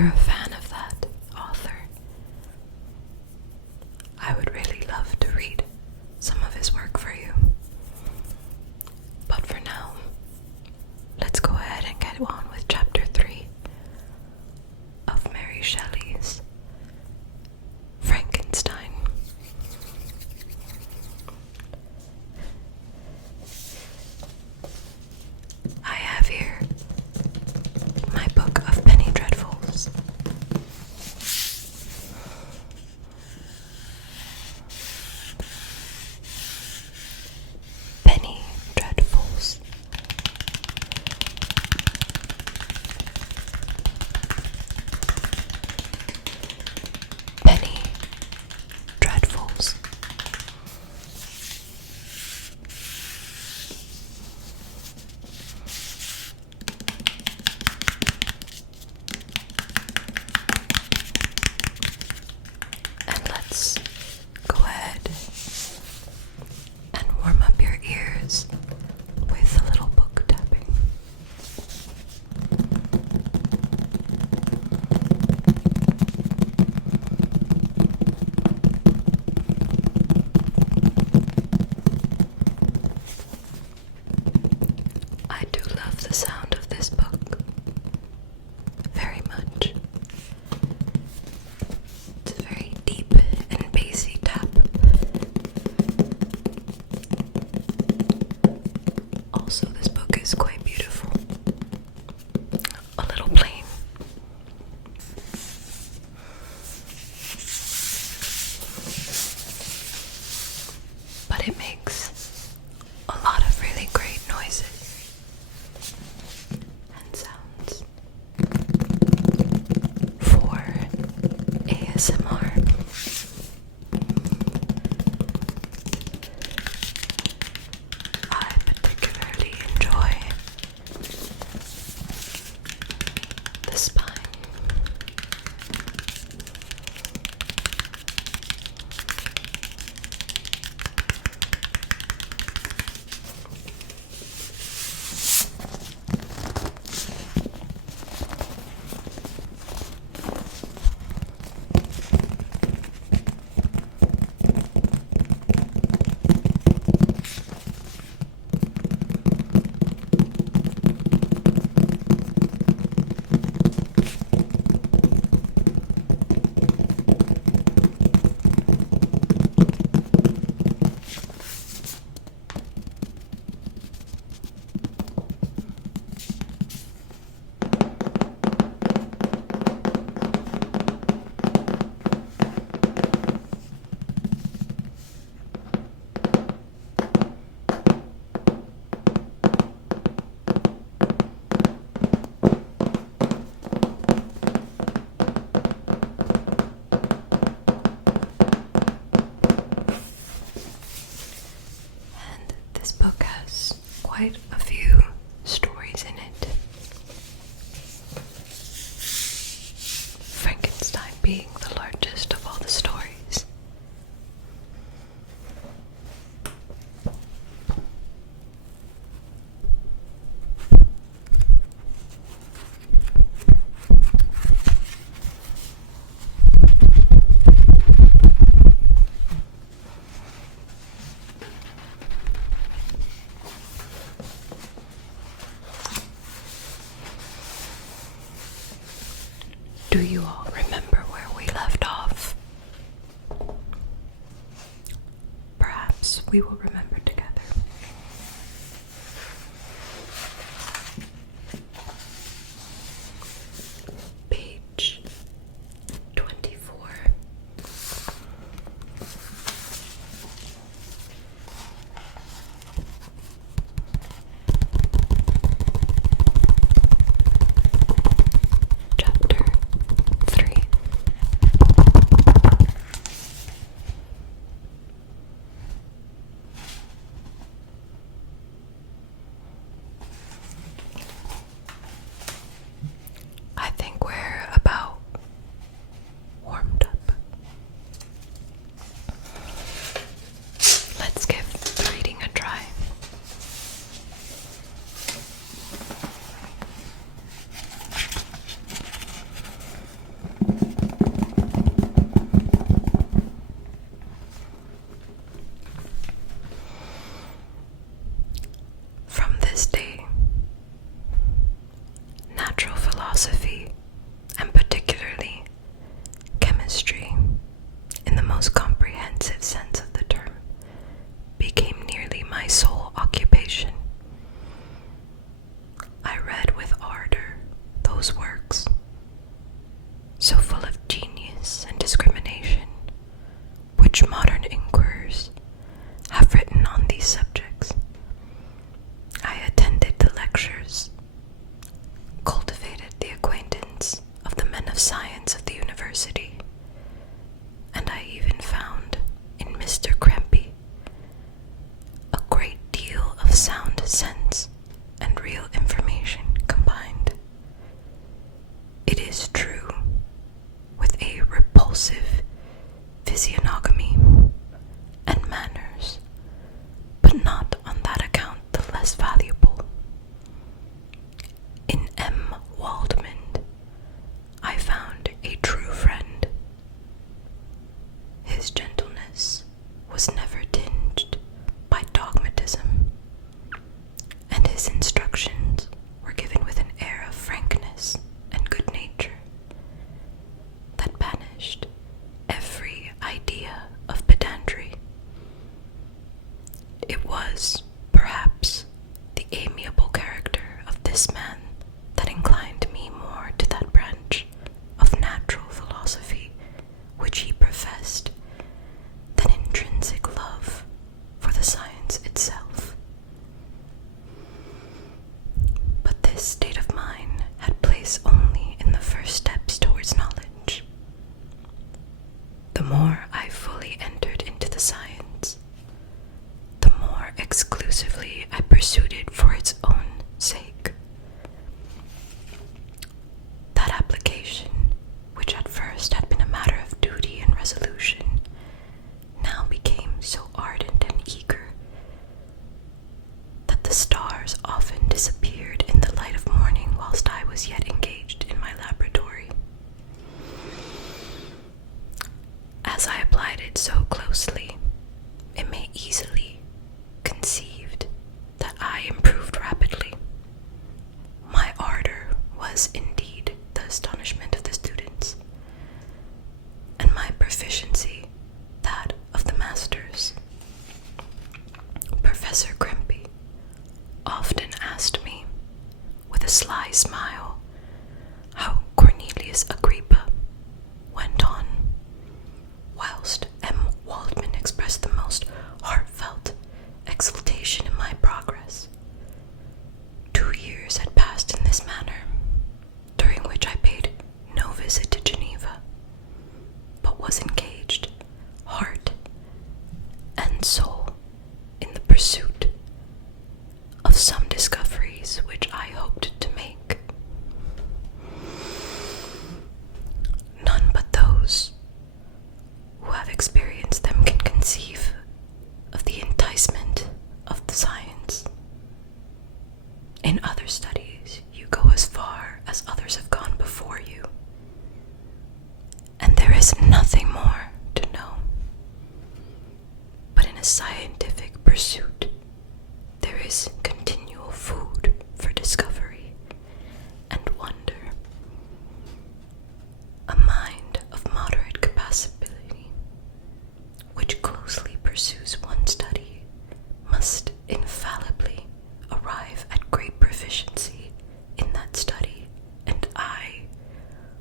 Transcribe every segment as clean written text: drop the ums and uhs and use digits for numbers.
you're a fan of that author, I would really love to read some of his work for you. But for now, let's go ahead and get on with chapter 3 of Mary Shelley's Frankenstein. I have here my book of penny dreadfuls. Penny dreadfuls. Penny dreadfuls. And let's go ahead and warm up your ears with a little book tapping. I do love the sound of this book very much. It's a very deep and bassy tap. Also, this book is quite beautiful. A little plain. But it makes a lot of really great noises and sounds for ASMR. I particularly enjoy the spine. This book has quite a few stories in it. Frankenstein being the largest of all the stories. Do you all remember where we left off? Perhaps we will remember together. Page 24. Chapter 3. is true, with a repulsive physiognomy and manners, but not on that account the less valuable. In M. Waldman, I found a true friend. His gentleness was never tinged by dogmatism, and his instructions were given with an air of frankness and good nature that banished every idea of pedantry. It was, perhaps, the amiable character of this man that inclined me more to that branch of natural philosophy which he professed than intrinsic love for the science itself. But this state of mind had place only in the first steps towards knowledge. The more I fully entered into the science, the more exclusively I pursued it for its own sake. That application, which at first had been a matter of duty and resolution, now became so ardent and eager that the stars often disappeared in the light of morning whilst I was yet engaged in my laboratory. As I applied it so closely, it may easily conceived that I improved rapidly. My ardor was indeed the astonishment of the students, and my proficiency that of the masters. Professor Crimpy often asked me, with a sly smile, how Cornelius Agrippa went on, whilst M. Waldman expressed the most heartfelt exultation in my progress. 2 years had passed in this manner, during which I paid no visit to Geneva, but was engaged, heart and soul, in the pursuit of some discoveries which I hoped to make. None but those who have experienced them can conceive of the enticement of the science. In other studies, you go as far as others have gone before you, and there is nothing more to know. But in a scientific pursuit, there is continual food for discovery and wonder. A mind of moderate capacity, which closely pursues one study, must infallibly arrive at great proficiency in that study, and I,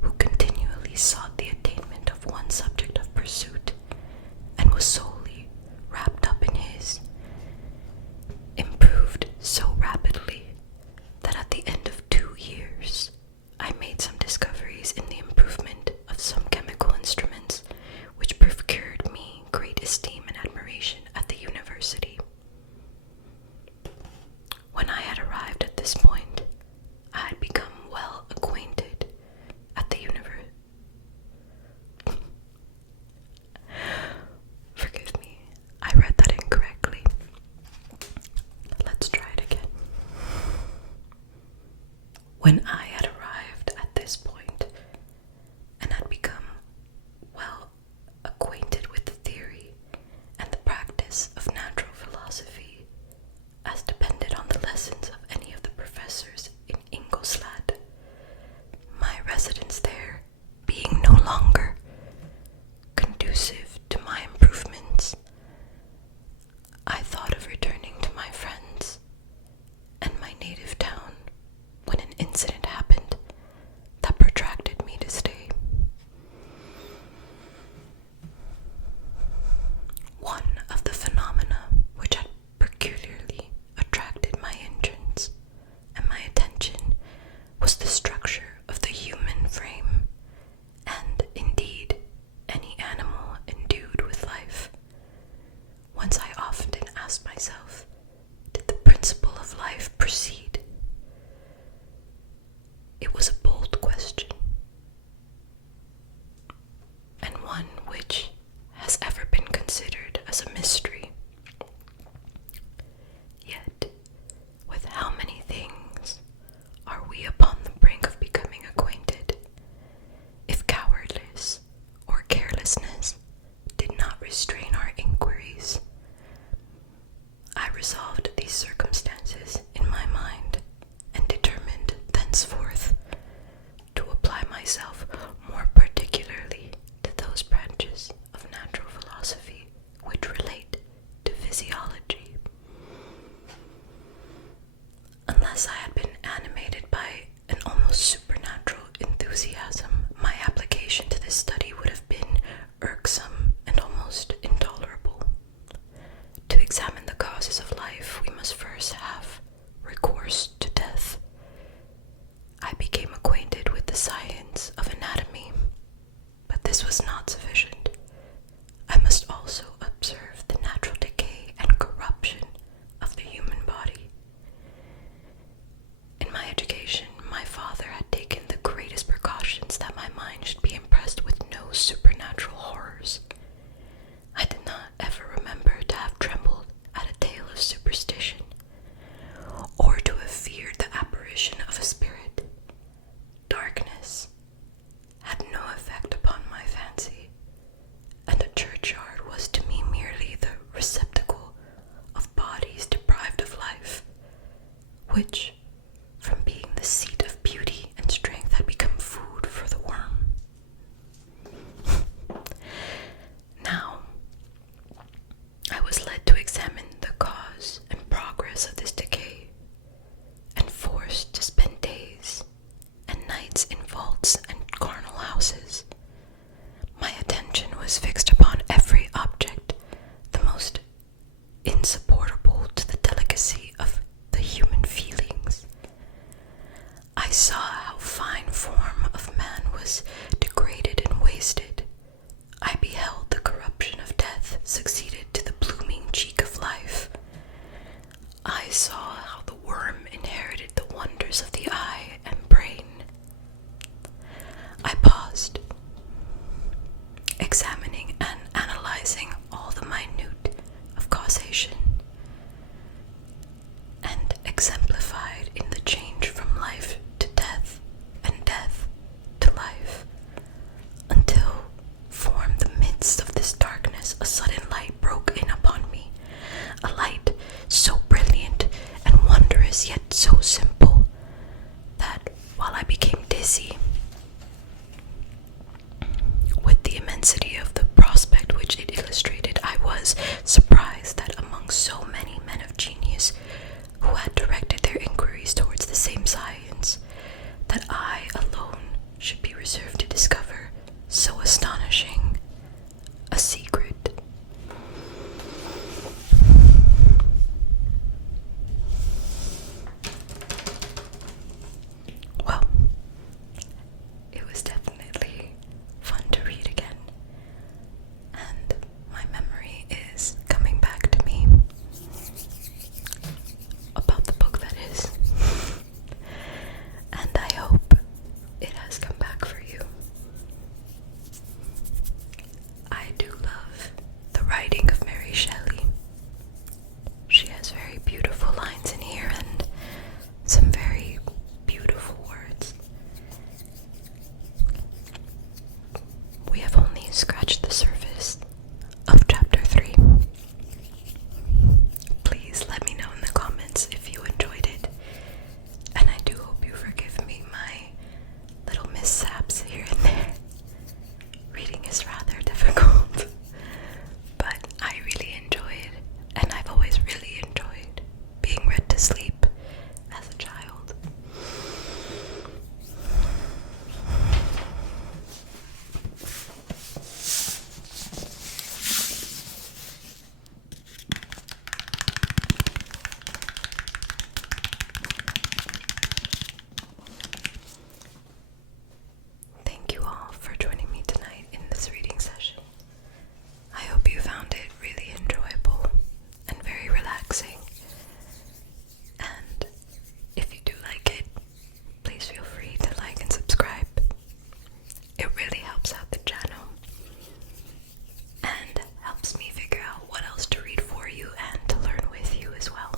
who continually sought the attainment of one subject of pursuit, and was solely wrapped up in his, improved so rapidly that at the end of 2 years I made some discoveries in the improvement of some chemical instruments which procured me great esteem and admiration at the university. When I had arrived at this point, I had become well acquainted at the university. Forgive me, I read that incorrectly. Let's try it again. When I had arrived at this point and had become well acquainted with the theory and the practice of natural philosophy, as depended on the lessons of any of the professors in Ingolstadt, my residence there being no longer conducive to my improvements, I thought of returning to my friends and my native town when an incident happened that protracted me to stay. One of the phenomena which had peculiarly attracted my entrance and my attention was the structure of the human frame, and indeed any animal endued with life. Whence I often asked myself, did the principle of life proceed? It was a bold question, enthusiasm, my application to this study would have been irksome and almost intolerable. To examine the causes of life, we must first have recourse to death. I became acquainted with the science of anatomy, but this was not sufficient. I must also observe the natural decay and corruption of the human body. In my education, my father had taken the greatest precautions that my mind should be impressed with no supernatural horrors. I did not ever remember to have trembled at a tale of superstition, or to have feared the apparition of a spirit. Darkness had no effect upon my fancy, and a churchyard was to me merely the receptacle of bodies deprived of life, which, from being the seat of beauty and strength, had become food for the worm. Now, I was led to examine the cause and progress of this decay, and forced to spend days and nights in vaults and carnal houses. My attention was fixed upon every object, the most insupportable to the delicacy of the human feelings. I saw how fine form of man was degraded and wasted. I beheld the corruption of death succeeded to the blooming cheek of life. I saw how the worm inherited the wonders of the eye and brain. I paused, examining and analyzing all the minute of causation, and exemplified in the change from life to death and death to life, until, from the midst of this darkness, a sudden light broke in upon me, a light so brilliant and wondrous, yet so simple, that while I became dizzy with the immensity of the prospect which it illustrated, I was surprised that among so many men of genius who had directed their inquiries towards the same science, that I alone should be reserved to discover so astonishing a secret. Well, it was definitely fun to read again, and my memory is coming back to me about the book, that is, and I hope it has come back for you. I do love the writing of Mary Shelley. She has very beautiful lines in here and some very beautiful words. We have only scratched the surface of chapter 3. Please let me know in the comments if you enjoyed it, and I do hope you forgive me my little mishaps here and there. Reading is rather difficult, but I really enjoy it, and I've always really enjoyed being read to sleep as a child. Thank you all for joining me tonight in this reading session. I hope you found it really enjoyable and very relaxing. And if you do like it, please feel free to like and subscribe. It really helps out the channel and helps me figure out what else to read for you and to learn with you as well.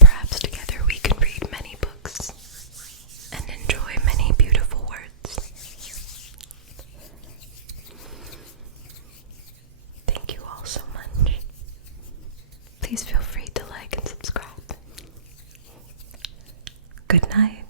Perhaps together we can read many books and enjoy many beautiful words. Thank you all so much. Please feel free to like and subscribe. Good night.